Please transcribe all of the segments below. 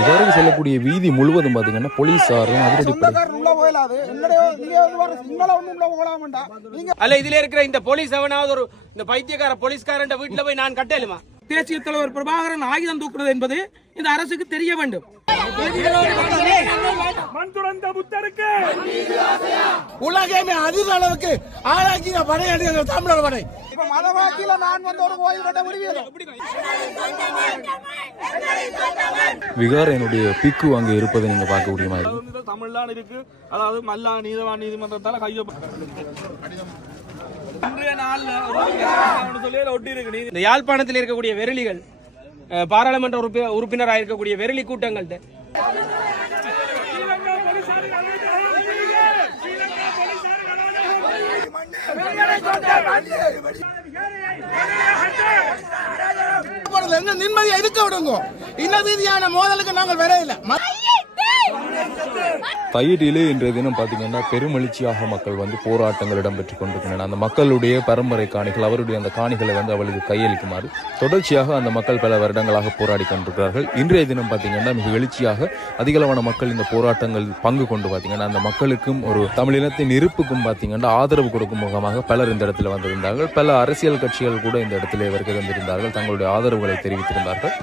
இதற்கு செல்லக்கூடிய வீதி முழுவதும் பாத்தீங்கன்னா போலீசாரும் அல்ல இதுல இருக்கிற இந்த போலீஸ் அவனாவது ஒரு இந்த பைத்தியக்கார போலீஸ்காரன் வீட்டுல போய் நான் கட்டலுமா? தேசிய தலைவர் பிரபாகரன் ஆயுதம் தூக்குறது என்பது இந்த அரசுக்கு தெரிய வேண்டும். உலகமே அதிக அளவுக்கு ஆளாக்கிய படையெடுக்கிற தமிழர் படை. விகாரனுடைய பிக்கு அங்க இருப்பதை நீங்க பார்க்க முடியுமா? தமிழ்லாம் இருக்கு, அதாவது மல்லா நீதவான் நீதிமன்றத்தால கையோ இந்த யாழ்ப்பாணத்தில் இருக்கக்கூடிய வெறிலிகள் பாராளுமன்ற உறுப்பினராக இருக்கக்கூடிய வெறிலி கூட்டங்கள்ட்ட நிம்மதியா இருக்க விடுங்க. இன ரீதியான மோதலுக்கு நாங்கள் வரையில. தையிட்டிலே இன்றைய தினம் பார்த்தீங்கன்னா பெருமெழுச்சியாக மக்கள் வந்து போராட்டங்கள் இடம்பெற்றுக் கொண்டிருக்கின்றன. அந்த மக்களுடைய பரம்பரை காணிகள், அவருடைய அந்த காணிகளை வந்து அவளுக்கு கையளிக்குமாறு தொடர்ச்சியாக அந்த மக்கள் பல வருடங்களாக போராடி கொண்டிருக்கிறார்கள். இன்றைய தினம் பார்த்தீங்கன்னா மிக எழுச்சியாக அதிகளவான மக்கள் இந்த போராட்டங்கள் பங்கு கொண்டு பார்த்தீங்கன்னா அந்த மக்களுக்கும் ஒரு தமிழினத்தின் இருப்புக்கும் பார்த்தீங்கன்னா ஆதரவு கொடுக்கும் முகமாக பலர் இந்த இடத்துல வந்திருந்தார்கள். பல அரசியல் கட்சிகள் கூட இந்த இடத்திலே வருகை தந்திருந்தார்கள், தங்களுடைய ஆதரவுகளை தெரிவித்திருந்தார்கள்.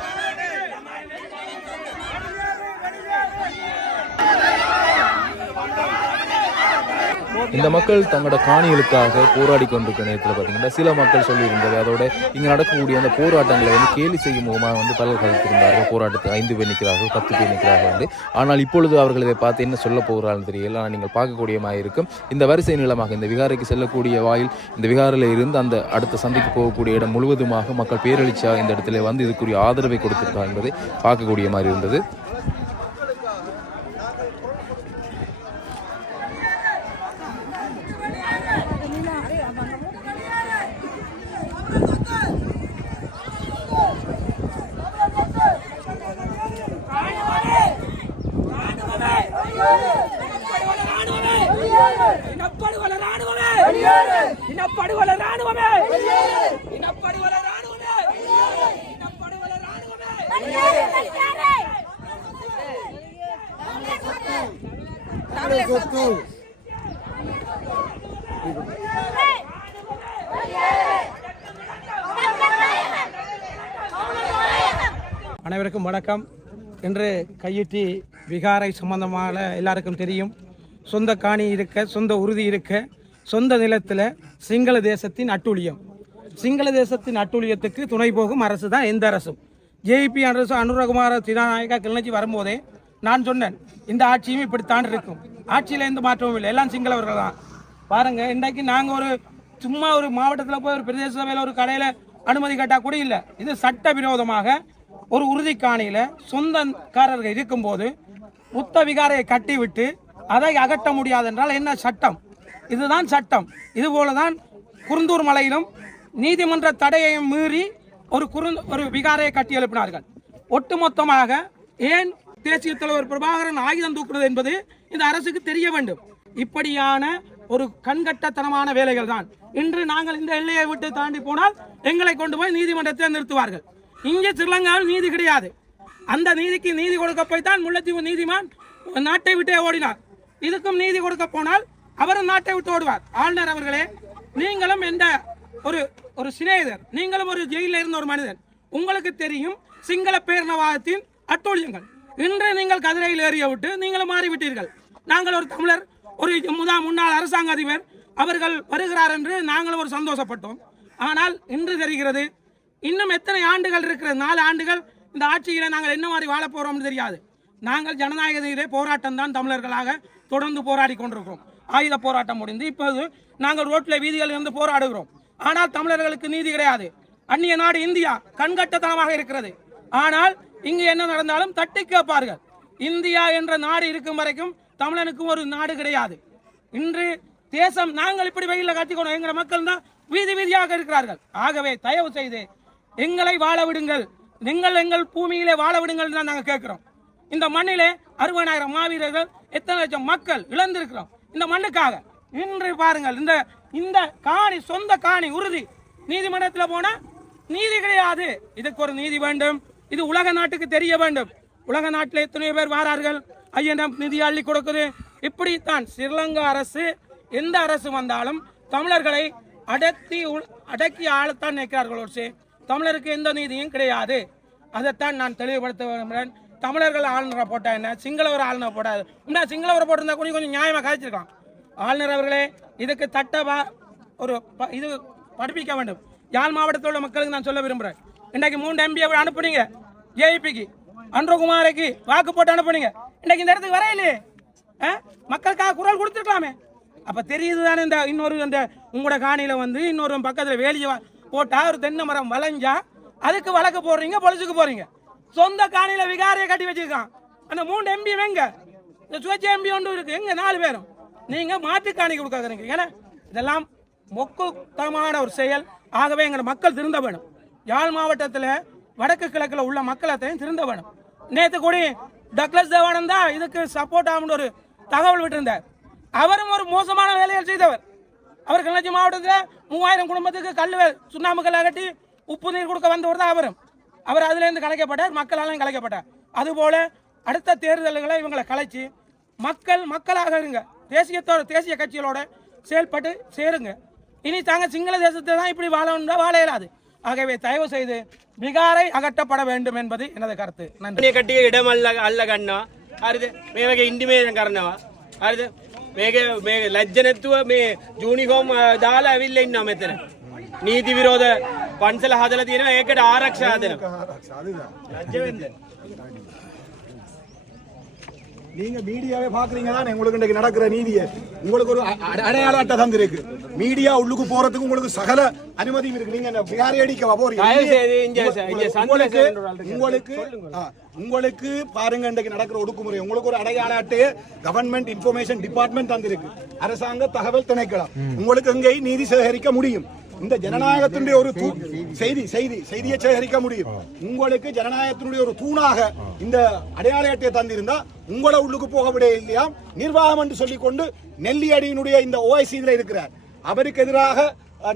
இந்த மக்கள் தங்களோட காணிகளுக்காக போராடி கொண்டிருக்கிற நேரத்தில் பார்த்தீங்கன்னா சில மக்கள் சொல்லியிருந்தது, அதோட இங்கே நடக்கக்கூடிய அந்த போராட்டங்களை வந்து கேலி செய்யும் முகமாக வந்து பலர் கருத்திருந்தார்கள். போராட்டத்தை 5 பேர் நிற்கிறார்கள், 10 பேர் நிற்கிறார்கள் வந்து. ஆனால் இப்பொழுது அவர்கள் இதை பார்த்து என்ன சொல்ல போகிறார்கள் தெரியல. ஆனால் நீங்கள் பார்க்கக்கூடியமாக இருக்கும் இந்த வரிசை நிலமாக இந்த விகாரைக்கு செல்லக்கூடிய வாயில், இந்த விகாரில் இருந்து அந்த அடுத்த சந்தைக்கு போகக்கூடிய இடம் முழுவதுமாக மக்கள் பேரெழுச்சியாக இந்த இடத்துல வந்து இதுக்குரிய ஆதரவை கொடுத்திருக்காங்க என்பதை பார்க்கக்கூடிய மாதிரி இருந்தது. அனைவருக்கும் வணக்கம். இன்று கையிட்டி விகாரை சம்பந்தமாக எல்லாருக்கும் தெரியும். சொந்த காணி இருக்க, சொந்த உறுதி இருக்க, சொந்த நிலத்தில் சிங்கள தேசத்தின் அட்டூழியம், சிங்கள தேசத்தின் அட்டூழியத்துக்கு துணை போகும் அரசு தான் எந்த அரசும். ஜேபி அரசு அனுரகுமார தினாநாயகா கிளர்ச்சி வரும்போதே நான் சொன்னேன், இந்த ஆட்சியும் இப்படித்தான் இருக்கும், ஆட்சியில் எந்த மாற்றமும் இல்லை, எல்லாம் சிங்களவர்கள் தான். பாருங்க, இன்றைக்கு நாங்கள் சும்மா ஒரு மாவட்டத்தில் போய் ஒரு பிரதேச சபையில் ஒரு கடையில் அனுமதி கேட்டால் கூட இல்லை. இது சட்டவிரோதமாக ஒரு உறுதி காணியில் சொந்தக்காரர்கள் இருக்கும்போது புத்த விகாரையை கட்டிவிட்டு அதை அகற்ற முடியாது என்றால் என்ன சட்டம்? இதுதான் சட்டம். இதுபோல தான் குருந்தூர் மலையிலும் நீதிமன்ற தடையை மீறி ஒரு விகாரையை கட்டி எழுப்பினார்கள். ஒட்டுமொத்தமாக ஏன் தேசிய தலைவர் பிரபாகரன் ஆயுதம் தூக்குறது என்பது இந்த அரசுக்கு தெரிய வேண்டும். இப்படியான ஒரு கண்கட்டத்தனமான வேலைகள் தான். இன்று நாங்கள் இந்த எல்லையை விட்டு தாண்டி போனால் எங்களை கொண்டு போய் நீதிமன்றத்தில் நிறுத்துவார்கள். இங்கே ஸ்ரீலங்காவில் நீதி கிடையாது. அந்த நீதிக்கு நீதி கொடுக்க போய் தான் முல்லைத்தீவு நீதிமான் நாட்டை விட்டே ஓடினார். இதுக்கும் நீதி கொடுக்க போனால் அவரும் நாட்டை விட்டு ஓடுவார். ஆளுநர் அவர்களே, நீங்களும் எந்த ஒரு சிநேகிதர், நீங்களும் ஒரு ஜெயிலில் இருந்த ஒரு மனிதன், உங்களுக்கு தெரியும் சிங்கள பேரினவாதத்தின் அட்டூழியங்கள். இன்று நீங்கள் கதிரையில் ஏறிய விட்டு நீங்களும் மாறிவிட்டீர்கள். நாங்கள் ஒரு தமிழர், ஒரு முன்னாள் அரசாங்க அதிபர் அவர்கள் வருகிறார் என்று நாங்களும் ஒரு சந்தோஷப்பட்டோம். ஆனால் இன்று தெரிகிறது இன்னும் எத்தனை ஆண்டுகள் இருக்கிறது, 4 ஆண்டுகள் இந்த ஆட்சியில நாங்கள் என்ன மாதிரி வாழ போறோம் தெரியாது. நாங்கள் ஜனநாயகத்திலே போராட்டம் தான் தமிழர்களாக தொடர்ந்து போராடி கொண்டிருக்கிறோம். ஆயுத போராட்டம் முடிந்து இப்போது நாங்கள் ரோட்டில் வீதிகளில் இருந்து போராடுகிறோம். ஆனால் தமிழர்களுக்கு நீதி கிடையாது. அந்நிய நாடு இந்தியா கண்கட்டத்தனமாக இருக்கிறது. ஆனால் இங்கு என்ன நடந்தாலும் தட்டி கேட்பார்கள். இந்தியா என்ற நாடு இருக்கும் வரைக்கும் தமிழனுக்கும் ஒரு நாடு கிடையாது. இன்று தேசம் நாங்கள் இப்படி வெயில கட்டிக்கணும், எங்கள் மக்கள் தான் வீதி வீதியாக இருக்கிறார்கள். ஆகவே தயவு செய்து எங்களை வாழ விடுங்கள், எங்கள் பூமியிலே வாழ விடுங்கள் தான் நாங்கள் கேட்கிறோம். இந்த மண்ணிலே 60,000 மாவீரர்கள், எத்தனை லட்சம் மக்கள் இழந்திருக்கிறோம் இந்த மண்ணுக்காக. இன்று பாருங்கள், இந்த காணி, சொந்த காணி உறுதி, நீதிமன்றத்தில் போனா நீதி கிடையாது. இதுக்கு ஒரு நீதி வேண்டும். இது உலக நாட்டுக்கு தெரிய வேண்டும். உலக நாட்டில் எத்தனையோ பேர் வாரார்கள், ஐயனம் நிதி அள்ளி கொடுக்குது. இப்படித்தான் ஸ்ரீலங்கா அரசு, எந்த அரசு வந்தாலும் தமிழர்களை அடக்கி ஆளத்தான் நினைக்கிறார்கள். தமிழருக்கு எந்த நீதியும் கிடையாது. அதைத்தான் நான் தெளிவுபடுத்த விரும்புகிறேன். தமிழர்கள் ஆளுநரை போட்டா என்ன, சிங்களவர் ஆளுநர் போட்டாது. இன்னும் சிங்களவரை போட்டிருந்தா கொஞ்சம் நியாயமாக கதைச்சிருக்கான். ஆளுநர் அவர்களே, இதுக்கு ஒரு இது படிப்பிக்க வேண்டும். யாழ் மாவட்டத்தில் உள்ள மக்களுக்கு நான் சொல்ல விரும்புகிறேன். இன்றைக்கு 3 MP அனுப்புனீங்க ஜேஇபிக்கு, அன்றகுமாருக்கு வாக்கு போட்டு அனுப்புனீங்க. இன்றைக்கு இந்த இடத்துக்கு வரையிலே மக்களுக்காக குரல் கொடுத்துருக்கலாமே. அப்போ தெரியுது தானே, இந்த இன்னொரு இந்த உங்களோட காணியில் வந்து இன்னொரு பக்கத்தில் வேலியை போட்டா ஒரு தென்னை மரம் வளைஞ்சா அதுக்கு வழக்கு போடுறீங்க, பொலிசுக்கு போறீங்க. சொந்த காணியில விகாரையை கட்டி வச்சிருக்கான். அந்த 3 MP எங்க? இந்த சுயேட்சை MP ஒன்று இருக்கு, எங்க 4 பேரும்? நீங்க மாற்று காணி கொடுக்காதீங்க. ஏன்னா இதெல்லாம் மொக்குத்தனமான ஒரு செயல். ஆகவே எங்க மக்கள் திருந்த வேணும். யாழ் மாவட்டத்தில் வடக்கு கிழக்கில் உள்ள மக்களத்தையும் திருந்த வேணும். நேற்று கூட டக்ளஸ் தேவானந்தா இதுக்கு சப்போர்ட் ஆகும்னு ஒரு தகவல் விட்டிருந்தார். அவரும் ஒரு மோசமான வேலையை செய்தவர். அவர் கிளர்ச்சி மாவட்டத்தில் 3000 குடும்பத்துக்கு சுண்ணாம்பு கல் அகட்டி உப்பு நீர் கொடுக்க வந்தவர் தான் அவரும். அவர் அதுலேருந்து கலைக்கப்பட்டார், மக்களாலும் கலைக்கப்பட்டார். அதுபோல அடுத்த தேர்தல்களை இவங்களை கலைச்சி மக்களாக இருங்க. தேசிய கட்சிகளோட செயல்பட்டு சேருங்க. இனி தாங்க சிங்கள தேசத்தை தான் இப்படி வாழ இயலாது. ஆகவே தயவு செய்து விகாரை அகற்றப்பட வேண்டும் என்பது எனது கருத்து. நன்றி. கட்டிய இடம் அல்ல கண்ணா අරිද මේ වගේ ඉන්ටිමේෂන් කරනවා හරිද මේක ලැජ්ජ නැතුව මේ යුනිෆෝම් දාලා ඇවිල්ලා ඉන්නවා මෙතන නීති විරෝධ පන්සල හදලා තියෙනවා ඒකට ආරක්ෂා හදනවා ලැජ්ජ වෙන්න நீங்க மீடியாவே பாக்குறீங்க தானே உங்களுக்கு இன்றைக்கு நடக்கிற நீதியை உங்களுக்கு ஒரு அடையாள அட்டை தந்திருக்கு மீடியா உள்ளுக்கு போறதுக்கு உங்களுக்கு சகல அனுமதியும் இருக்கு நீங்க விகாரை அடிக்கவா போறீங்க உங்களுக்கு பாருங்க இன்றைக்கு நடக்கிற ஒடுக்குமுறை உங்களுக்கு ஒரு அடையாள அட்டையை கவர்மெண்ட் இன்ஃபர்மேஷன் டிபார்ட்மெண்ட் தந்திருக்கு அரசாங்க தகவல் திணைக்களம் உங்களுக்கு எங்கே நீதி சேகரிக்க முடியும் இந்த ஜனநாயகத்தினுடைய ஒரு செய்தியை சேகரிக்க முடியும் உங்களுக்கு ஜனநாயகத்தினுடைய ஒரு தூணாக இந்த அடையாள அட்டையை தந்திருந்தா உங்களை உள்ளுக்கு போக விட இல்லையா நிர்வாகம் என்று சொல்லிக்கொண்டு நெல்லியடியினுடைய இந்த ஓஐசி இதுல இருக்கிறார் அவருக்கு எதிராக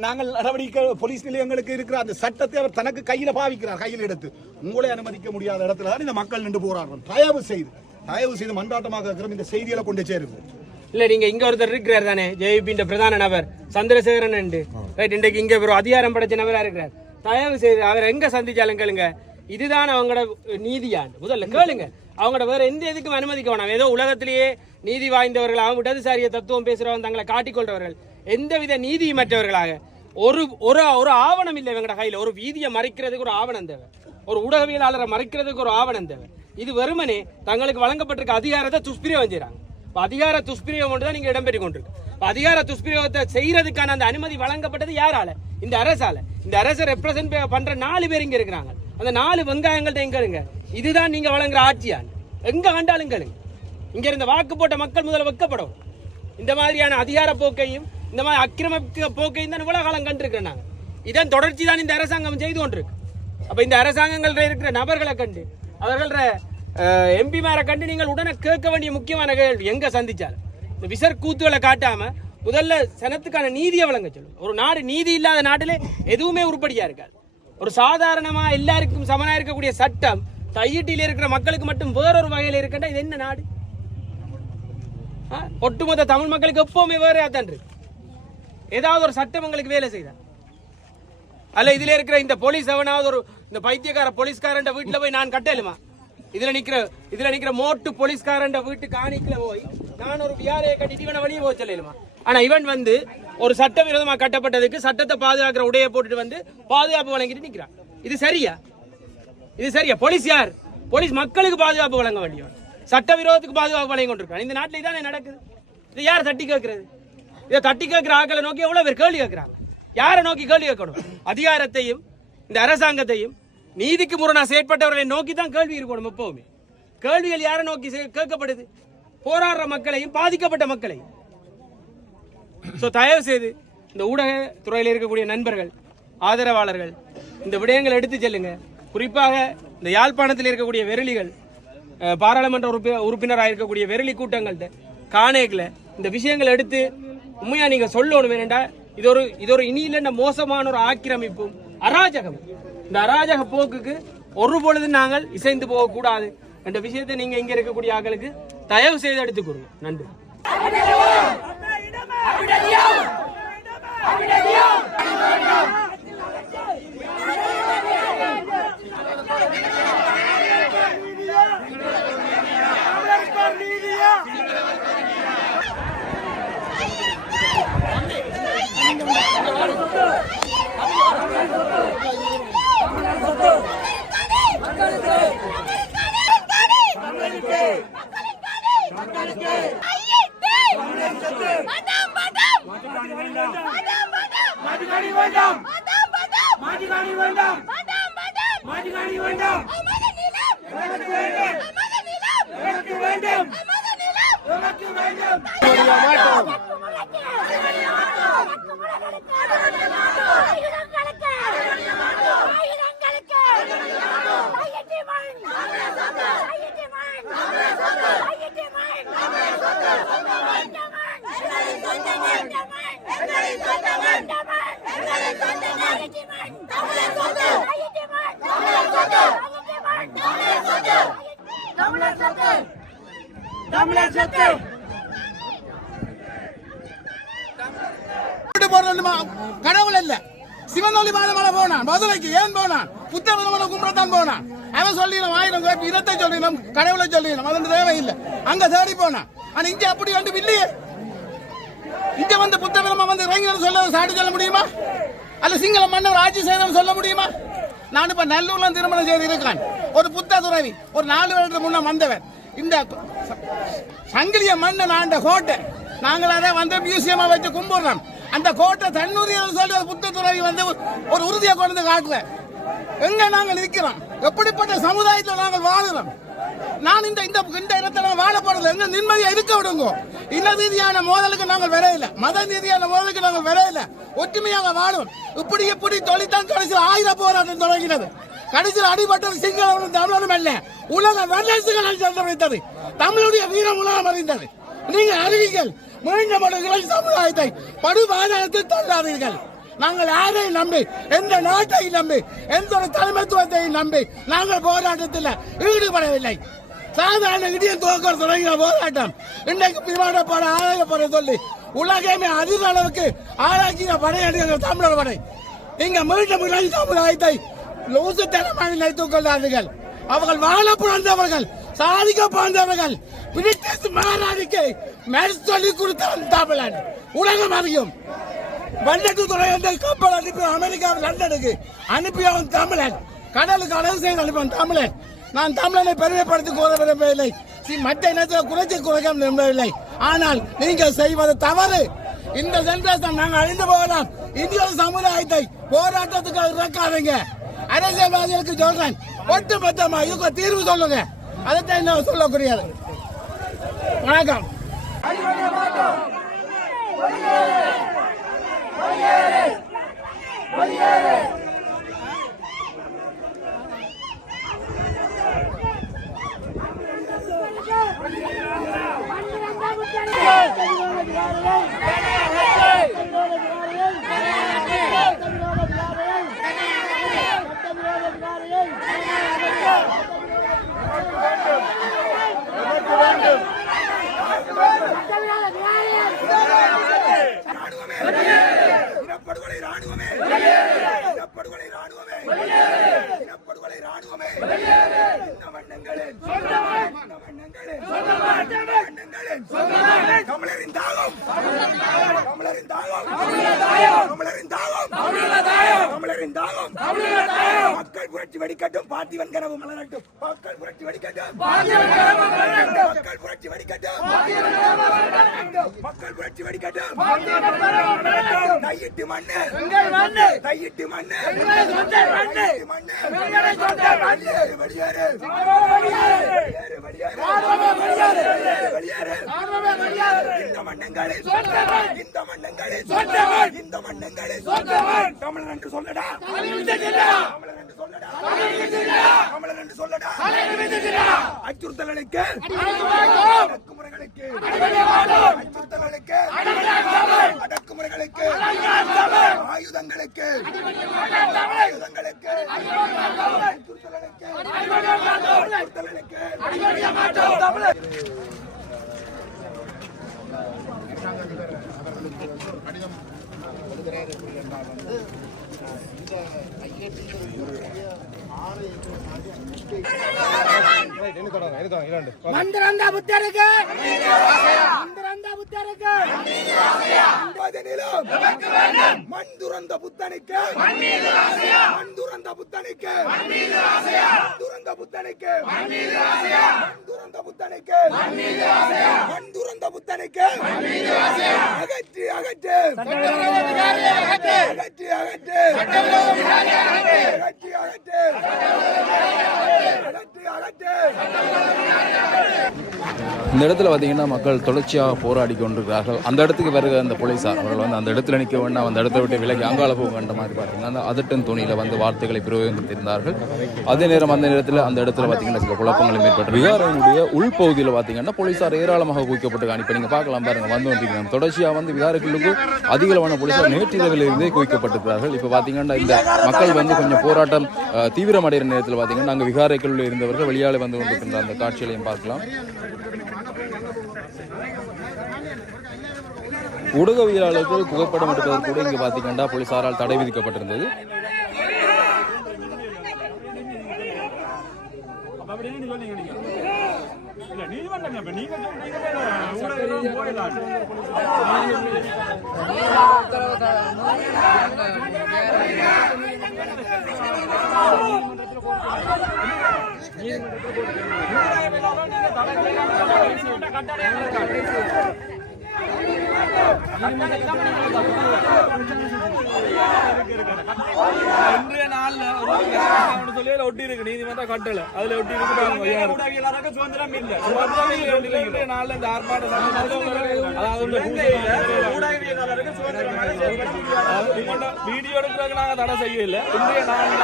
நாங்கள் நடவடிக்கை போலீஸ் நிலையங்களுக்கு இருக்கிற அந்த சட்டத்தை அவர் தனக்கு கையில பாவிக்கிறார் கையில் எடுத்து உங்களை அனுமதிக்க முடியாத இடத்துல தான் இந்த மக்கள் நின்று போராடுறோம் தயவு செய்து மன்றாட்டமாக இருக்கிற இந்த செய்திகளை கொண்டு சேருங்க இல்ல நீங்க இங்க ஒருத்தர் இருக்கிறார் தானே ஜேபி பிரதான நபர் சந்திரசேகரன் இன்றைக்கு இங்க ஒரு அதிகாரம் படைச்ச நபரா இருக்கிறார் தயவு செய்து அவர் எங்க சந்திச்சாலும் கேளுங்க இதுதான் அவங்களோட நீதியாண்டு முதல்ல கேளுங்க அவங்களோட வேற எந்த எதுக்கும் அனுமதிக்க வேணாம் ஏதோ உலகத்திலேயே நீதி வாய்ந்தவர்கள் அவங்க இடதுசாரிய தத்துவம் பேசுறவங்க தங்களை காட்டிக்கொள்றவர்கள் எந்தவித நீதியமற்றவர்களாக ஒரு ஆவணம் இல்லை இவங்களோட கையில ஒரு வீதியை மறைக்கிறதுக்கு ஒரு ஆவணம் தேவை ஒரு ஊடகவியலாளரை மறைக்கிறதுக்கு ஒரு ஆவணம் தேவை இது வெறுமனே தங்களுக்கு வழங்கப்பட்டிருக்க அதிகாரத்தை துஷ்பிரயோகம் செய்யறாங்க அதிகார துஷ்பிரயோகம் தான் நீங்க இடம்பெற்றுக் கொண்டிருக்கு அதிகார துஷ்பிரயோகத்தை செய்யறதுக்கான அந்த அனுமதி வழங்கப்பட்டது யாரால இந்த அரசால இந்த அரசை ரெப்ரசென்ட் பண்ற 4 பேர் இங்க இருக்கிறாங்க அந்த 4 வெங்காயங்கள்ட்ட எங்க இருங்க இதுதான் நீங்க வழங்குற ஆட்சியான் எங்க கண்டாலும் கேளுங்க இங்க இருந்த வாக்கு போட்ட மக்கள் முதல்ல வைக்கப்படும் இந்த மாதிரியான அதிகார போக்கையும் இந்த மாதிரி அக்கிரம போக்கையும் தான் இவ்வளவு காலம் கண்டிருக்கிறோம் நாங்க இதன் தொடர்ச்சி தான் இந்த அரசாங்கம் செய்து கொண்டிருக்கு அப்ப இந்த அரசாங்கங்கள் இருக்கிற நபர்களை கண்டு அவர்கள எம்பிமாரை கண்டு நீங்கள் உடனே கேட்க வேண்டிய முக்கியமான கேள்வி எங்க சந்திச்சாலும் இந்த விசர் கூத்துகளை காட்டாம முதல்ல சனத்துக்கான நீதியை வழங்க சொல்லும் ஒரு நாடு நீதி இல்லாத நாட்டிலே எதுவுமே உருப்படியா இருக்காது ஒரு சாதாரணமா எல்லாருக்கும் சமனா இருக்கக்கூடிய சட்டம் தையிட்டில இருக்கிற மக்களுக்கு மட்டும் வேறொரு வகையில இருக்கா இது என்ன நாடு ஒட்டுமொத்த தமிழ் மக்களுக்கு எப்பவுமே வேறையா தான் இருக்கு ஏதாவது ஒரு சட்டம் உங்களுக்கு வேலை செய்தா அல்ல இதுல இருக்கிற இந்த போலீஸ் எவனாவது ஒரு இந்த பைத்தியக்கார போலீஸ்காரன் வீட்டுல போய் நான் கட்டலுமா இதுல நிக்கிற மோட்டு போலீஸ்காரன் வீட்டு காணிக்கல போய் நான் ஒரு வியாரையை கட்டிட்டு இவனை வெளியே போக சொல்லலுமா ஆனா இவன் வந்து ஒரு சட்டவிரோதமா கட்டப்பட்டதுக்கு சட்டத்தை பாதுகாக்கிற உடைய போட்டுட்டு வந்து பாதுகாப்பு வழங்கிட்டு நிக்கிறான் இது சரியா போலீஸ் யார் போலீஸ் மக்களுக்கு பாதுகாப்பு வழங்க வேண்டியவன் சட்டவிரோதத்துக்கு பாதுகாப்பு வழங்கி கொண்டிருக்கான் இந்த நாட்டில் இதானே நடக்குது இது யார் தட்டி கேட்கறது இதை தட்டி கேட்கிற ஆக்களை நோக்கி எவ்வளவு பேர் கேள்வி கேட்கிறாங்க யாரை நோக்கி கேள்வி கேட்கணும் அதிகாரத்தையும் இந்த அரசாங்கத்தையும் நீதிக்கு முரணா செயற்பட்டவர்களை நோக்கி தான் கேள்வி இருக்கணும் எப்பவுமே கேள்விகள் யாரை நோக்கி கேட்கப்படுது போராடுற மக்களையும் பாதிக்கப்பட்ட மக்களையும் தயவு செய்து இந்த ஊடக துறையில் இருக்கக்கூடிய நண்பர்கள் ஆதரவாளர்கள் இந்த விடயங்களை எடுத்து செல்லுங்க குறிப்பாக இந்த யாழ்ப்பாணத்தில் இருக்கக்கூடிய வெறிலிகள் பாராளுமன்ற உறுப்பினராக இருக்கக்கூடிய வெறிலி கூட்டங்கள்ட்ட காணேக்கில் இந்த விஷயங்களை எடுத்து உண்மையா நீங்க சொல்லணும் வேண்டாம் இது ஒரு இனியில என்ன மோசமான ஒரு ஆக்கிரமிப்பும் அராஜகம். இந்த அராஜக போக்குக்கு ஒரு பொழுது நாங்கள் இசைந்து போக கூடாது என்ற விஷயத்தை நீங்க இங்க இருக்கக்கூடிய ஆட்களுக்கு தயவு செய்து எடுத்துக் கொடுங்க. நன்றி. கடவுள் இல்ல சிவனொலி மாதமான போனான் மதுரைக்கு ஏன் போனான் புத்தகமான கும்பிடத்தான் போனான் அவன் சொல்லிடும் 1000 இடத்தை சொல்லிடும் கடவுளை சொல்லிடும் அது தேவையில்லை அங்க தேடி போனான் ஆனா இங்க அப்படி வந்து இல்லையே இங்க வந்து புத்தகமா வந்து இறங்கி சொல்ல சாட்டி சொல்ல முடியுமா அல்ல சிங்கள மன்னர் ஆட்சி செய்தவன் சொல்ல முடியுமா நான் இப்ப நல்லூர்ல திருமணம் செய்து இருக்கான் ஒரு புத்த துறவி ஒரு 4 வருடத்துக்கு முன்ன வந்தவன் இந்த சங்கிலிய மன்னன் ஆண்ட கோட்டை நாங்கள் அதை வந்து மியூசியமா வச்சு கும்பிடுறோம் அந்த கோட்டை தன்னுரியம் சொல்லி ஒரு புத்த துறவி வந்து ஒரு உறுதியை கொண்டு காட்டுறேன் எங்க நாங்கள் இருக்கிறோம் எப்படிப்பட்ட சமுதாயத்தில் நாங்கள் வாழுறோம் நான் இந்த இடத்துல வாழ போறது எங்க நிம்மதியா இருக்க விடுங்க இன ரீதியான மோதலுக்கு நாங்கள் வரையில மத ரீதியான மோதலுக்கு நாங்கள் வரையில ஒற்றுமையாக வாழும் இப்படி தொழில்தான் கடைசியில் 1000 போராட்டம் தொடங்கினது கடைசியில் அடிபட்டது சிங்களவனும் தமிழனும் அல்ல உலக வல்லரசுகள் சந்தமித்தது தமிழுடைய வீரம் உலகம் அறிந்தது நீங்க அறிவிகள் மீண்டும் இளைஞர் சமுதாயத்தை படுபாதாரத்தில் தள்ளாதீர்கள் நாங்கள் யாரையும் நம்பி எந்த நாட்டை நம்பி எந்த ஒரு தலைமைத்துவத்தை நம்பி நாங்கள் போராட்டத்தில் ஈடுபடவில்லை சாதாரண இடியன் துவக்கம் தொடங்கின போராட்டம் இன்றைக்கு விமானப்பட ஆராயப்பட சொல்லி உலகமே அதிக அளவுக்கு ஆராய்ச்சிய படையடிகள் தமிழர் படை நீங்க மீண்டும் இளைஞர் சமுதாயத்தை லூசுத்தனமாக நினைத்துக் கொள்ளாதீர்கள் அவர்கள் வாழ பிறந்தவர்கள் சாதிக்க பிறந்தவர்கள் பிரிட்டிஷ் மகாராணிக்கு மேல் சொல்லி கொடுத்தவன் தமிழன் உலகம் அறியும் வல்லட்டு துறை கப்பல் அனுப்பி அமெரிக்காவில் லண்டனுக்கு அனுப்பியவன் தமிழன் கடலுக்கு அழகு செய்து அனுப்பவன் தமிழன் நான் தமிழனை பெருமைப்படுத்தி கூற விரும்பவில்லை மற்ற இனத்தில் குறைக்க விரும்பவில்லை ஆனால் நீங்கள் செய்வது தவறு இந்த ஜெனரேஷன் நாங்கள் அழிந்து போகலாம் இந்திய சமுதாயத்தை போராட்டத்துக்கு இறக்காதீங்க அரசியல்வாதிகளுக்கு சொல்றேன் ஒட்டுமொத்தமா இதுக்கு தீர்வு சொல்லுங்க அதைத்தான் என்ன சொல்லக்கூடியது வணக்கம் மக்கள் புரட்சி வெடிக்கட்டும் பார்த்திவன் கனவு மலரட்டும் மக்கள் புரட்சி வெடிக்கட்டும் மக்கள் புரட்சி வெடிக்கட்டும் மக்கள் புரட்சி வெடிக்கட்டும் தையிட்டு மண்ணு தையிட்டு மண்ணு வெளியேறு இந்த மண்ணங்களில் தமிழன் என்று சொல்லடா தமிழன் என்று சொல்லடா தமிழன் என்று சொல்லடா அச்சுறுத்தல்களுக்கு அடக்குமுறைகளுக்கு அச்சுறுத்தல்களுக்கு அடக்குமுறைகளுக்கு ஆயுதங்களுக்கு மந்திரந்த புத்தருக்கு மந்திரந்த புத்தருக்கு மண் துறந்த புத்தனுக்கு மண் துறந்த புத்தனுக்கு மண் துறந்த புத்தனுக்கு மண் துறந்த புத்தனுக்கு மண் துறந்த புத்தனுக்கு அகற்றி அகற்று அகற்றி அகற்று அகற்றி அகற்று அகற்றி அகற்று. இந்த இடத்துல பார்த்தீங்கன்னா மக்கள் தொடர்ச்சியாக போராடி கொண்டிருக்கிறார்கள். அந்த இடத்துக்கு வருகிற அந்த போலீஸார் அவர்கள் வந்து அந்த இடத்துல நிற்க வேண்டாம், அந்த இடத்தை விட்டு விலகி அங்கால போக வேண்ட மாதிரி பார்த்தீங்கன்னா அந்த அதட்டும் துணியில் வந்து வார்த்தைகளை பிரயோகித்திருந்தார்கள். அதே நேரம் அந்த நேரத்தில் அந்த இடத்துல பார்த்தீங்கன்னா சில குழப்பங்களும் ஏற்பட்டு விகாரையினுடைய உள்பகுதியில் பார்த்தீங்கன்னா போலீஸார் ஏராளமாக குவிக்கப்பட்டிருக்காங்க. இப்போ நீங்கள் பார்க்கலாம் பாருங்க வந்து கொண்டிருக்கிறாங்க. தொடர்ச்சியாக வந்து விகாரைக்குள்ளுக்கு அதிகளவான போலீஸார் நேற்றிரவில் இருந்தே குவிக்கப்பட்டிருக்கிறார்கள். இப்போ பார்த்தீங்கன்னா இந்த மக்கள் வந்து கொஞ்சம் போராட்டம் தீவிரமடைகிற நேரத்தில் பார்த்தீங்கன்னா அங்கே விகாரைக்குள்ள இருந்தவர்கள் வெளியாலே வந்து கொண்டிருக்கின்ற அந்த காட்சிகளையும் பார்க்கலாம். ஊடகவியலாளர்கள் புகைப்படம் எடுப்பதற்கு கூட இங்கே பார்த்தீங்கன்னா போலீசாரால் தடை விதிக்கப்பட்டிருந்தது. இன்றைய நாள்ல சொல்லி ஒட்டி இருக்கு நீதிமன்ற கட்டளை அதுல ஒட்டி இருக்கு. சுதந்திரம் இல்லை இன்றைய நாள்ல இந்த ஆர்ப்பாட்டம் வீடியோ எடுக்கிறதுக்கு நாங்க தடை செய்யல. இன்றைய நாள்ல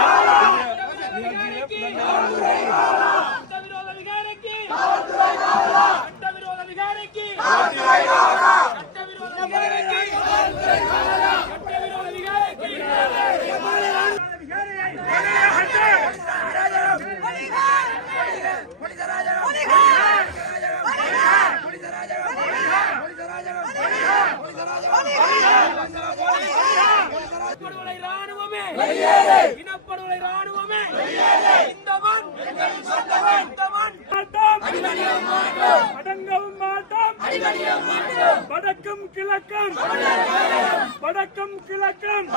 இனப்படுகொலை ராணுவமே அடங்கவும் மாட்டோம் வடக்கும் கிழக்கும் வடக்கும் கிழக்கும்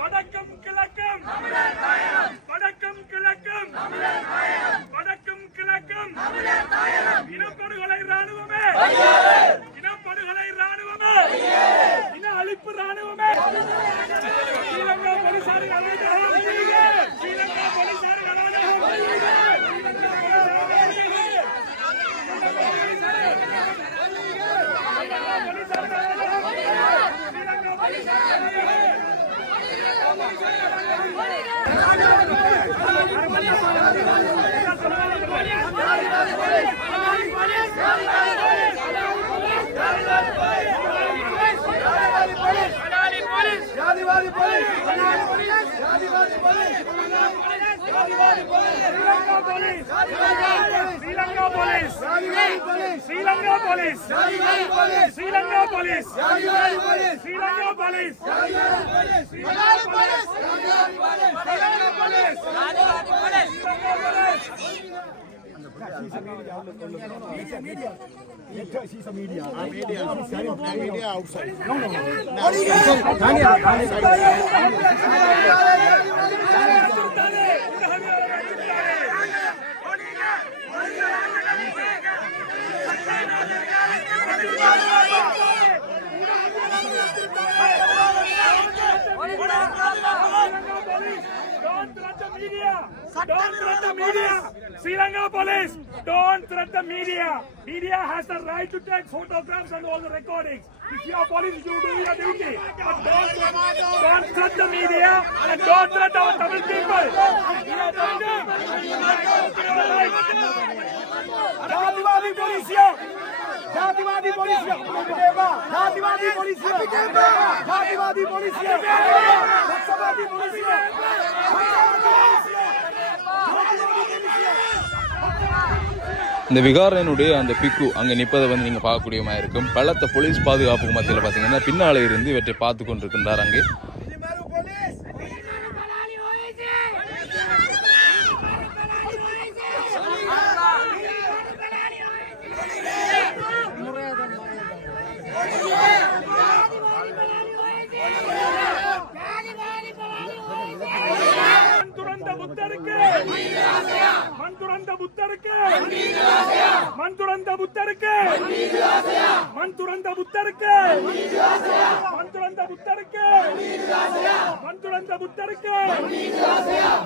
வடக்கும் கிழக்கும் வடக்கும் கிழக்கும் வடக்கும் கிழக்கும் இனப்படுகொலை ராணுவமே இனப்படுகொலை ராணுவமே இன அழிப்பு ராணுவமே ஸ்ரீலங்கா போலீசாருக்கு அழைக்கிறோம். ஸ்ரீலங்கா போலீசாருக்கு Sri Lanka Police, Sri Lanka Police, Sri Lanka Police, She's a media outside. Don't threat the media. Don't threat the media. Sri Lanka Police, don't threat the media. Media has the right to take photographs and all the recordings. If you are police, you do your duty. But don't threat the media and don't threat our Tamil people. Jatiwadi polisiya. Jatiwadi polisiya. Jatiwadi polisiya. Jatiwadi polisiya. Jatiwadi polisiya. இந்த விகாரனுடைய அந்த பிக்கு அங்கே நிற்பதை வந்து நீங்கள் பார்க்கக்கூடியமாக இருக்கும். பலத்த police பாதுகாப்புக்கு மத்தியில் பார்த்தீங்கன்னா பின்னாலே இருந்து இவற்றை பார்த்து கொண்டிருக்கின்றார். அங்கே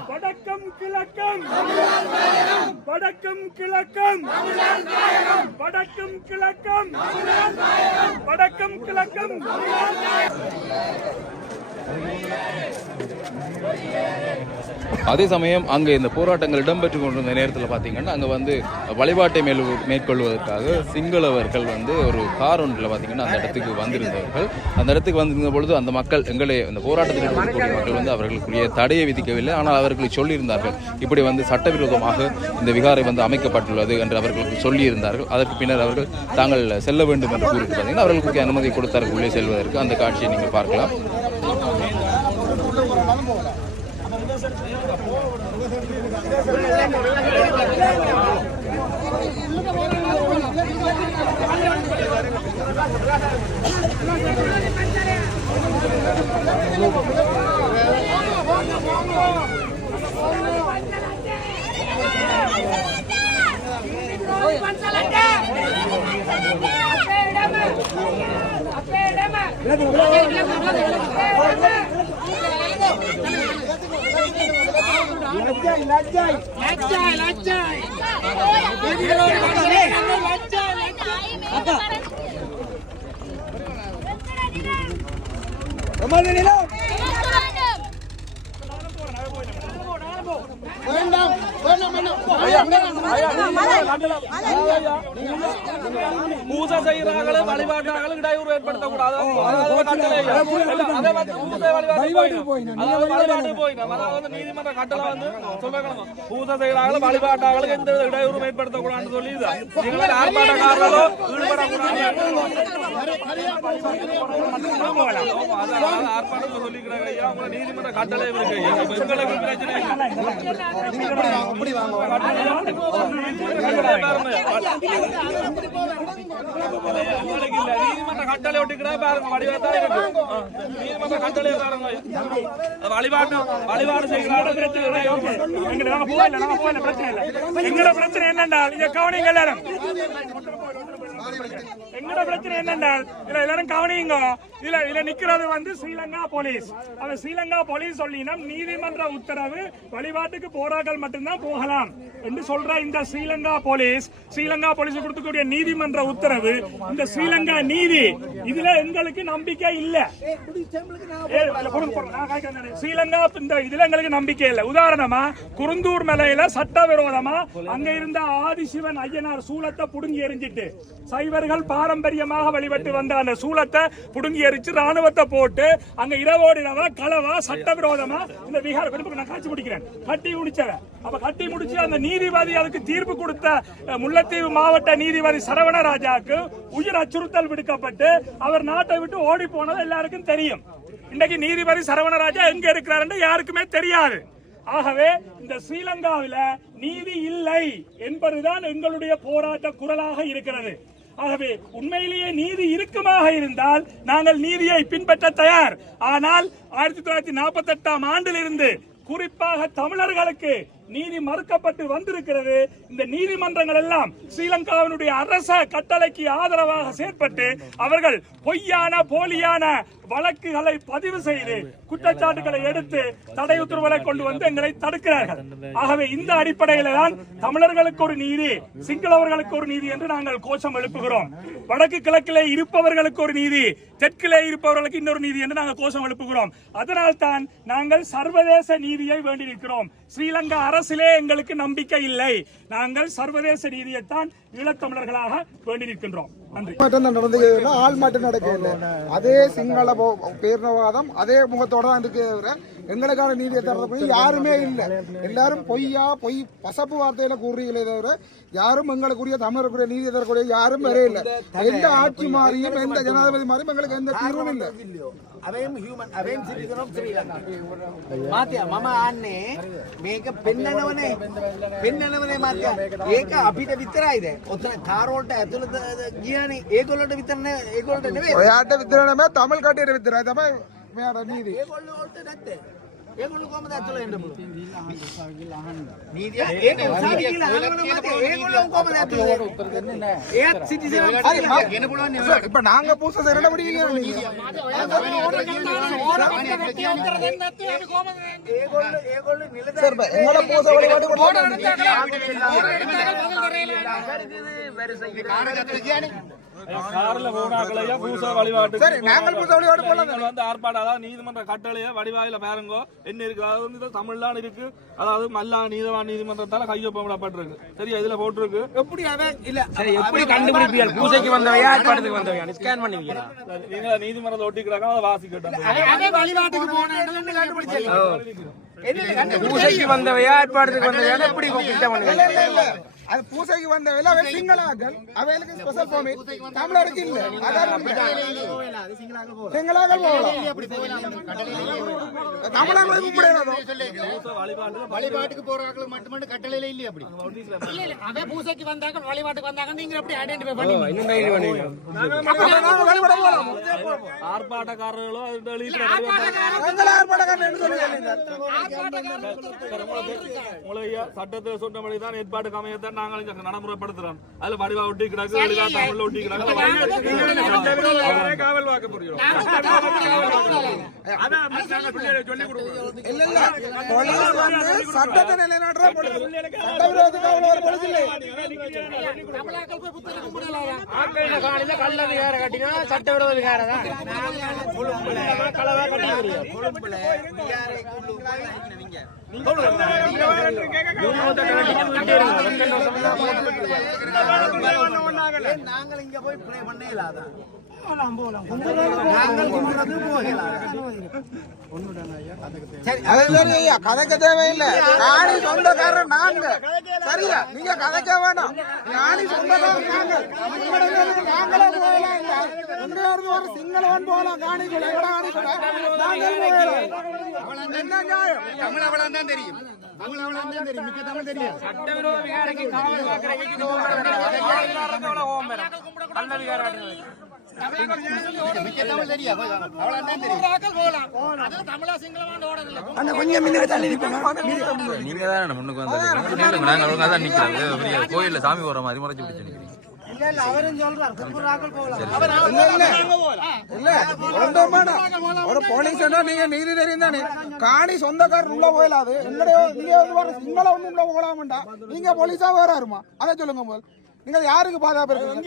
வடக்கம் கிழக்கம் வடக்கம் கிழக்கம் வடக்கம் கிழக்கம் வடக்கம் கிழக்கம். அதே சமயம் அங்கே இந்த போராட்டங்கள் இடம்பெற்று கொண்டிருந்த நேரத்தில் பார்த்தீங்கன்னா அங்கே வந்து வழிபாட்டை மேற்கொள்வதற்காக சிங்களவர்கள் வந்து ஒரு கார் ஒன்றில் பார்த்தீங்கன்னா அந்த இடத்துக்கு வந்திருந்தவர்கள். அந்த இடத்துக்கு வந்திருந்த பொழுது அந்த மக்கள் எங்களை இந்த போராட்டத்தில் இருக்கக்கூடிய மக்கள் வந்து அவர்களுக்குரிய தடையை விதிக்கவில்லை. ஆனால் அவர்களுக்கு சொல்லியிருந்தார்கள் இப்படி வந்து சட்டவிரோதமாக இந்த விகாரை வந்து அமைக்கப்பட்டுள்ளது என்று அவர்களுக்கு சொல்லியிருந்தார்கள். அதற்கு பின்னர் அவர்கள் தாங்கள் செல்ல வேண்டும் என்று கூறிட்டு பார்த்தீங்கன்னா அவர்களுக்கு அனுமதி கொடுத்தார்கள் உள்ளே செல்வதற்கு. அந்த காட்சியை நீங்கள் பார்க்கலாம். பூஜை செய்யறாங்களே வழிபாட்டாங்களே இடையூறு ஏற்படுத்தக்கூடாது. நீதிமன்ற கட்டளை வந்து சொல்லணும் பூஜை செய்யறாங்களே வழிபாட்டாங்களுக்கு எந்த இடையூறு ஏற்படுத்தக்கூடாதுன்னு சொல்லி ஆர்ப்பாட்டக்காரர்களோ ஈடுபடக்கூடாது ஆர்ப்பாட்டம் சொல்லிக்கிறாங்க. அவங்க நீதிமன்ற கட்டளை இருக்கு. எங்களுக்கு பிரச்சனை நீதிமன்ற கட்டளை ஒட்டிக்கிறா பாருங்க. வடிவாத்தான் இருக்கு. நீதிமன்ற கட்டளை பாருங்க. வழிபாடு செய்கிறாங்க. எங்களோட பிரச்சனை என்னென்றால் இங்க கவனிங்க எல்லாரும். எங்களோட பிரச்சனை என்னென்றால் இதுல எல்லாரும் கவனிங்க. இதுல நிக்கிறது வந்து ஸ்ரீலங்கா போலீஸ். அந்த ஸ்ரீலங்கா போலீஸ் சொல்லினா நீதிமன்ற உத்தரவு வழிபாட்டுக்கு போராட்கள் மட்டும்தான் போகலாம் என்று சொல்ற இந்த ஸ்ரீலங்கா போலீஸ் கொடுக்கக்கூடிய நீதிமன்ற உத்தரவு இந்த ஸ்ரீலங்கா நீதி இதுல எங்களுக்கு நம்பிக்கை இல்ல. ஸ்ரீலங்கா இந்த இதுல எங்களுக்கு நம்பிக்கை இல்ல. உதாரணமா குருந்தூர் மலையில சட்டவிரோதமா அங்க இருந்த ஆதிசிவன் ஐயனார் சூலத்தை புடுங்கி எரிஞ்சிட்டு சைவர்கள் பாரம்பரியமாக வழிபட்டு வந்த அந்த சூலத்தை புடுங்கி எரிச்சு ராணுவத்தை போட்டு அங்க இரவோடு இரவா களவா சட்டவிரோதமா இந்த விகார நான் காட்சி முடிக்கிறேன் கட்டி முடிச்சவ. அப்ப கட்டி முடிச்சு அந்த நீதிபதி அதுக்கு தீர்ப்பு கொடுத்த முல்லைத்தீவு மாவட்ட நீதிபதி சரவணராஜாவுக்கு உயிர் அச்சுறுத்தல் விடுக்கப்பட்டு அவர் நாட்டை விட்டு ஓடி போனது எல்லாருக்கும் தெரியும். இன்னைக்கு நீதிபதி சரவணராஜா எங்க இருக்கிறார் யாருக்குமே தெரியாது. ஆகவே இந்த ஸ்ரீலங்காவில நீதி இல்லை என்பதுதான் எங்களுடைய போராட்ட குரலாக இருக்கிறது. ஆகவே உண்மையிலேயே நீதி இருக்குமாக இருந்தால் நாங்கள் நீதியை பின்பற்ற தயார். ஆனால் 1948ஆம் ஆண்டிலிருந்து குறிப்பாக தமிழர்களுக்கு நீதி மறுக்கப்பட்டு வந்திருக்கிறது. இந்த நீதிமன்றங்கள் எல்லாம் ஸ்ரீலங்காவினுடைய அரச கட்டளைக்கு ஆதரவாக செயற்பட்டு அவர்கள் பொய்யான போலியான வழக்குகளை பதிவு செய்து குற்றச்சாட்டுகளை எடுத்து தடை உத்தரவுகளை கொண்டு வந்து எங்களை தடுக்கிறார்கள். ஆகவே இந்த அடிப்படையில் தான் தமிழர்களுக்கு ஒரு நீதி, சிங்களவர்களுக்கு ஒரு நீதி என்று நாங்கள் கோஷம் எழுப்புகிறோம். வடக்கு கிழக்கிலே இருப்பவர்களுக்கு ஒரு நீதி, தெற்கிலே இருப்பவர்களுக்கு இன்னொரு நீதி என்று நாங்கள் கோஷம் எழுப்புகிறோம். அதனால் தான் நாங்கள் சர்வதேச நீதியை வேண்டியிருக்கிறோம். ஸ்ரீலங்கா அரசிலே எங்களுக்கு நம்பிக்கை இல்லை. நாங்கள் சர்வதேச நீதியைத்தான் ஈழத்தமிழர்களாக வேண்டியிருக்கின்றோம். நன்றி. ஆள் மாட்டம் நடக்கல. அதே சிங்கள பேரினவாதம் அதே முகத்தோட தான் இருக்கு. எங்களுக்கான நீதியை தரது யாருமே இல்லை. எல்லாரும் பொய் பசப்பு வார்த்தையில கூறுறீங்களே தவிர யாரும் எங்களுக்குரிய தமிழருக்குரிய நீதியை தரக்கூடிய யாரும் வரே இல்லை. எந்த ஆட்சி மாறியும் எந்த ஜனாதிபதி மாறியும் எங்களுக்கு எந்த தீர்வும் இல்லை. මම ආන්නේ මේක පෙන්නනවනේ මාත්‍යා ඒක අපිට විතරයිද ඔතන කාර් වලට ඇතුළත ගියානේ ඒගොල්ලන්ට විතරනේ ඒගොල්ලන්ට නෙවෙයි ඔයාට විතර නෙමෙයි தமிழ் කටියට විතරයි තමයි මෙයාට නීති ඒගොල්ලෝ වලට නැත්තේ ඒගොල්ලෝ කොහමද ඇතුළ එන්න පුළුවන් නීතිය ඒක උසාවි කියලා අහනවා මාත්‍යා ඒගොල්ලෝ කොහමද ඇතුළ උත්තර දෙන්නේ නැහැ ඒත් සිටිසන් හරි කියන්න පුළුවන් නේ ඔයාලට இப்ப நாங்க பூச செரட முடியல ඒගොල්ලෝ නිලධාරීන් සර් එංගල பூச වලට கார்ல போனாக்களையா பூச வழிபாட்டு சரி நாங்கள் பூச வழிபாட்டு போலாம் வந்து ஆர்ப்பாட்டம், அதாவது நீதிமன்ற கட்டளைய வடிவாயில பாருங்க என்ன இருக்கு. அதாவது வந்து தமிழ்லாம் இருக்கு. அதாவது மல்லா நீதவான் நீதிமன்றத்தால கையொப்பமிடப்பட்டிருக்கு. சரியா, இதுல போட்டிருக்கு. எப்படி அவன் இல்ல சரி எப்படி கண்டுபிடிப்பீர்கள்? பூசைக்கு வந்தவையா ஆர்ப்பாட்டத்துக்கு வந்தவையா ஸ்கேன் பண்ணுவீங்களா? நீங்க நீதிமன்றத்தை ஒட்டிக்கிறாங்க, அதை வாசிக்கட்டும். வழிபாட்டுக்கு போனாங்கன்னு கண்டுபிடிச்சீங்க. பூசைக்கு வந்தவையா ஆர்ப்பாட்டத்துக்கு வந்தவையா எப்படி கிட்ட பண்ணுவீங்க? அது பூசைக்கு வந்த வேலை அவை சிங்களாக்கள், அவைகளுக்கு ஸ்பெஷல் பெர்மிட், தமிழருக்கு இல்ல. அதான் சிங்களாக்கள் போகலாம், தமிழர்களுக்கு கூப்பிடுறதோ வழிபாட்டுக்கு போறாங்களுக்கு மட்டும் கட்டளையில இல்லையா? அப்படி இல்ல அவ பூசைக்கு வந்தாங்க வழிபாட்டுக்கு வந்தாங்க நீங்க எப்படி ஐடென்டிஃபை பண்ணுவீங்க? வழிபட போலாம். ஆர்ப்பாட்டக்காரர்களோ உங்களையா சட்டத்தை சொன்னபடிதான் ஏற்பாட்டுக்கு அமையத்தான் நாங்கள் இங்க நடைமுறைப்படுத்துறோம். அதுல வடிவா ஒட்டி கிடக்கு, தமிழ்ல ஒட்டி கிடக்கு. காவல் வாக்க புரியும். இல்ல இல்ல போலீஸ் வந்து சட்டத்தை நிலைநாட்டுற சட்டவிரோத காவலர் போலீஸ் இல்லை. தமிழாக்கள் போய் புத்தகம் கும்பிடலாம். ஆட்கள் காலையில கள்ள விகார கட்டினா சட்டவிரோத விகார தான். கலவா கட்டி கொழும்புல விகாரை குழு நாங்கள் இங்க போய் ப்ளே பண்ணே இல்லாத கதைக்க தேவையில்லை. காணி சொந்தக்காரர் நாங்க. சரியா, நீங்க கதைக்க வேண்டாம். காணி சொந்தக்காரர் நாங்கள். நாங்களே போகலாம். ஒரு சிங்களவன் போகலாம். காணி கூட நாங்கள் போகலாம். என்ன நியாயம்? தமிழ் அவ்வளவு தான் தெரியும். தமிழ் அவ்வளவு தான் தெரியும். மிக்க தமிழ் தெரியும். சட்டவிரோத விகாரைக்கு காவல் வாக்குறதுக்கு கள்ள விகார மிக்க தமிழ் தெரியும். அவ்வளவு தான் தெரியும். தமிழா சிங்களமான ஓடல அந்த கொஞ்சம் முன்னுக்கு தள்ளி நீங்க தான் முன்னுக்கு வந்து நாங்க ஒழுங்கா தான் நிக்கிறோம். கோயில்ல சாமி போற மாதிரி மறைச்சு பிடிச்சு நிக்கிறீங்க. இல்ல அவரும் சொல்றார் திருப்பூராக்கள் போகலாம். ஒரு போலீஸ் நீங்க நீதி தெரியும் தானே. காணி சொந்தக்காரர் உள்ள போயிடாது. எங்கடையோ நீங்க வந்து சிங்கள ஒண்ணு உள்ள போகலாமண்டா. நீங்க போலீஸா வராருமா அதை சொல்லுங்க போல். நீங்க யாருக்கு பாதுகாப்பு இருக்கு?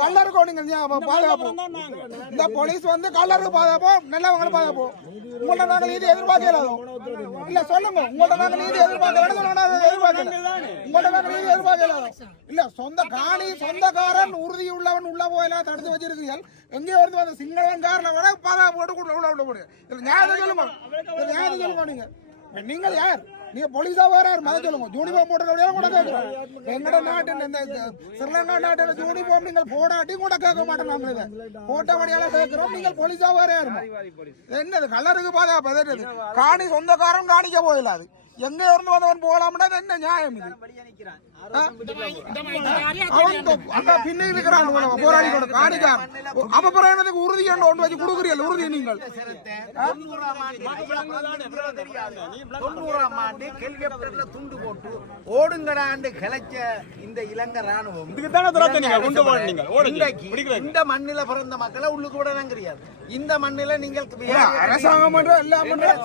கல்லருக்கும் நீங்க பாதுகாப்பு. இந்த போலீஸ் வந்து கல்லருக்கு பாதுகாப்போ, நல்லவங்களுக்கு பாதுகாப்போ. உங்கள்ட்ட நாங்க நீதி எதிர்பார்க்கலாதோ இல்ல சொல்லுங்க. உங்கள்ட்ட நாங்க நீதி எதிர்பார்க்கலாதோ இல்ல. சொந்த காணி சொந்தக்காரன் உறுதி உள்ளவன் உள்ள போயெல்லாம் தடுத்து வச்சிருக்கீர்கள். எங்கேயோ வந்து சிங்களவன் காரணம் கூட பாதுகாப்பு போட்டு உள்ள போடுங்க. ஞாபகம் சொல்லுங்க. நீங்க யார்? நீங்க போலீஸா வராரு மத சொல்லுங்க. யூனிஃபார்ம் போட்டு கூட கேட்கிறோம். எங்கட நாட்டின் இந்த ஸ்ரீலங்கா நாட்டின் யூனிஃபார்ம் நீங்கள் போடாட்டி கூட கேட்க மாட்டோம். நாங்க இதை போட்டபடியால கேட்கிறோம். நீங்கள் போலீஸா வராரு. என்னது கலருக்கு பாதுகாப்பு? காணி சொந்தக்காரன் காணிக்க போயிடாது. எங்க இருந்து வந்தவன் போகலாம்னா என்ன நியாயம் இது? அவன் பின்னே இருக்கிறான் போராடி கொண்டு காணிக்கான். அப்ப பிறகு உறுதி ஒன்று வச்சு கொடுக்குறீர்கள் உறுதி நீங்கள் 90ஆம் ஆண்டு ஹெலிகாப்டர்ல துண்டு போட்டு ஓடுங்கடாண்டு கிளச்ச இந்த இலங்கை ராணுவம் இந்த மண்ணில பிறந்த மக்களை உள்ளுக்கு விடலாம் கிடையாது. இந்த மண்ணில நீங்கள் அரசாங்கம்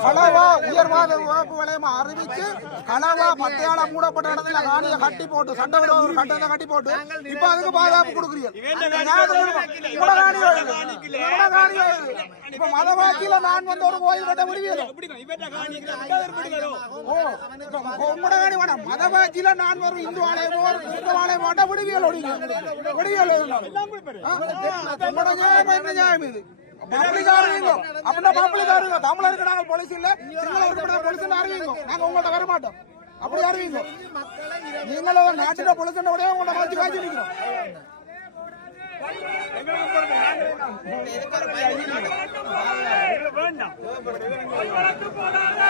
களவா உயர்வாத வகுப்பு வளையமா அறிவிச்சு களவா பத்தையால மூடப்பட்ட இடத்துல காணியை கட்டி போட்டு சட்டவிரோத ஒரு கட்டத்தை கட்டி போட்டு இப்ப அதுக்கு பாதுகாப்பு கொடுக்குறீர்கள். இப்ப மதவாக்கில நான் வந்து ஒரு கோயில் கட்ட முடியும். மதவாக்கில நான் ஒரு இந்து ஆலயமோ இந்து ஆலயம் மாட்ட விடுவியல் நியாயம் இது. தமிழருக்கு நாங்கள் போலீஸ் இல்ல சிங்கள போலீஸ் அறிவிங்க. நாங்க உங்கள்ட்ட வர மாட்டோம். அப்படி அறிவிங்க. நீங்களும் நாட்டில போலீஸ் உங்களை மாற்றி காய்ச்சி நிற்கிறோம்.